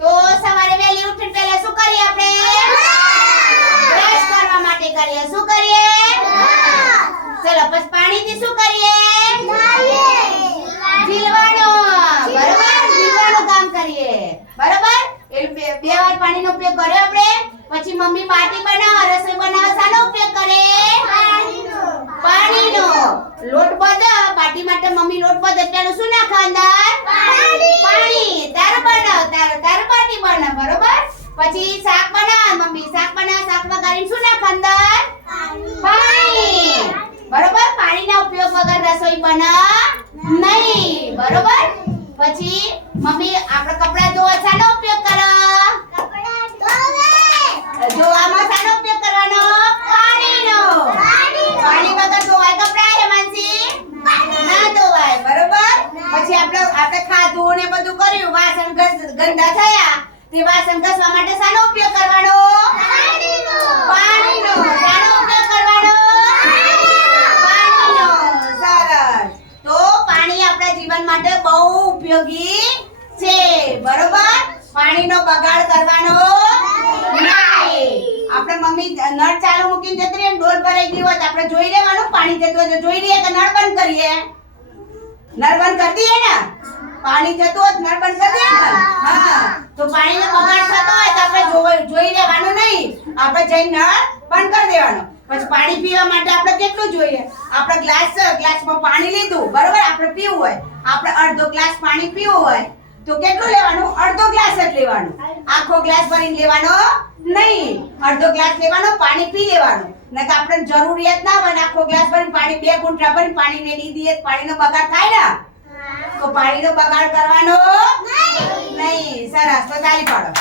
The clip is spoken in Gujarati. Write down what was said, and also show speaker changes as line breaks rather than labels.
તો સવારે વહેલી ઉઠીને પહેલા શું કરીએ આપણે? બ્રશ કરવા માટે કરીએ. શું કરીએ? ચલો, પછી પાણીથી શું કરીએ? જીલવાનું બરોબર? જીલવાનું કામ કરીએ. બરોબર? એટલે બે વાર પાણીનો ઉપયોગ કર્યો આપણે. પછી મમ્મી પાટી બનાવવા રસોઈ બનાવવા શાનો ઉપયોગ કરે? પાણીનો. લોટ બધે પાટી માટે મમ્મી લોટ બધે. અત્યારે શું નાખવા અંદર પાણી તાર બનાવ તાર તાર બાટી બનાવ બરોબર પછી શાક બનાવ, મમ્મી શાક બનાવ, શાક વગાડીને શું નાખ અંદર? પાણી. બરોબર? પાણીના ઉપયોગ વગર રસોઈ બના નહીં. બરોબર? પછી મમ્મી આપણે કપડા ધોવા શાનો ઉપયોગ કરો? ધોવામાં શાનો ઉપયોગ કરવાનો? પાણીનો. પાણી વગર ધોવાય કપડા હેમાનસી ના ધોવાય. બરોબર? પછી આપણે આપણે ખાધું ને બધું કર્યું, વાસણ ગંદા થયા. તે વાસણ માટે શાનો ઉપયોગ કરવાનો? પાણીનો. શાનો ઉપયોગ કરવાનો? પાણીનો. સરસ. તો પાણી આપણા જીવન માટે બહુ ઉપયોગી છે. બરોબર? પાણીનો બગાડ કરવાનો આપણે મમ્મી નળ ચાલુ મૂકીને જતી રહીએ ડોલ ભરાઈ ગઈ હોય તો આપણે જોઈ લેવાનું. પાણી જતું હોય તો જોઈ લઈએ કે નળ બંધ કરીએ? નળ બંધ કરી દઈએ ને? પાણી જતું હોય નળ બંધ કરી દઈએ હા. તો પાણીનો બગાડ થતો હોય તો આપણે જોઈ લેવાનું નહીં. આપણે જઈ નળ બંધ કરી દેવાનો. પછી પાણી પીવા માટે આપણે કેટલું જોઈએ? આપણે ગ્લાસ ગ્લાસમાં પાણી લીધું બરોબર? આપણે પીવું હોય. આપણે અડધો ગ્લાસ પાણી પીવું હોય તો કેટલું લેવાનું? અડધો ગ્લાસ જ લેવાનું. આખો ગ્લાસ ભરીને લેવાનો નહીં. અડધો ગ્લાસ લેવાનો પાણી પી લેવાનું. ને કે આપણે જરૂરિયાત ના હોય આખો ગ્લાસ ભરીને પાણી બે ગુંઠા ભરીને પાણી રેડી દઈએ પાણીનો બગાડ થાય ને. તો પાણીનો બગાડ કરવાનો? નહીં. સરસ. તો તાળી પાડો.